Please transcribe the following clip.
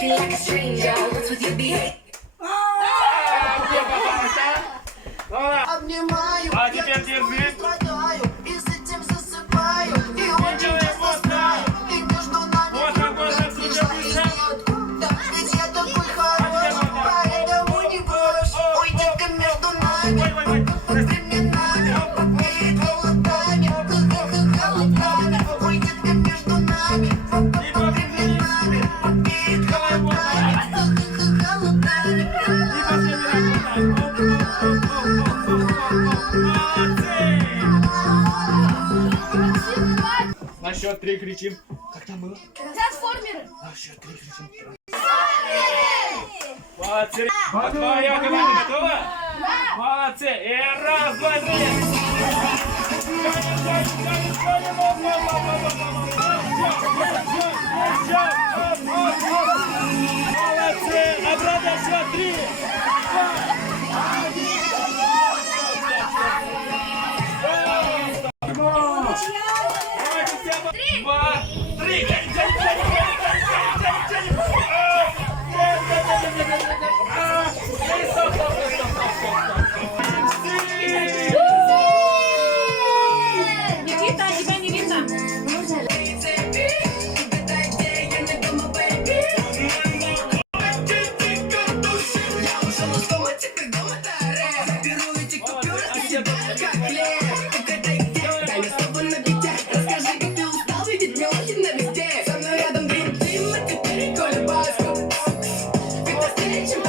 Looking like a stranger, what's with your behavior? Обнимаю, А теперь держи. страдаю, и с этим засыпаю, и очень часто знаю, и между нами Вот такой же пришла из ниоткуда, ведь я такой хороший, поэтому не брошь. Ой, детка, между нами, временами, попеет холодами, холодами. Ой, детка, между нами, временами, попеет На счет 3 кричим. Как там было? Трансформеры. На счет 3 кричим. Молодцы. Твоя команда готова? Молодцы. И раз, два, три. Молодцы. Обратно счет 3. Два, три. Никита, тебя не видно. Расскажи, как ты устал видеть мелочи на везде. Со мной рядом Dream Team, а теперь Коля Басков. Ведь быстрее, чем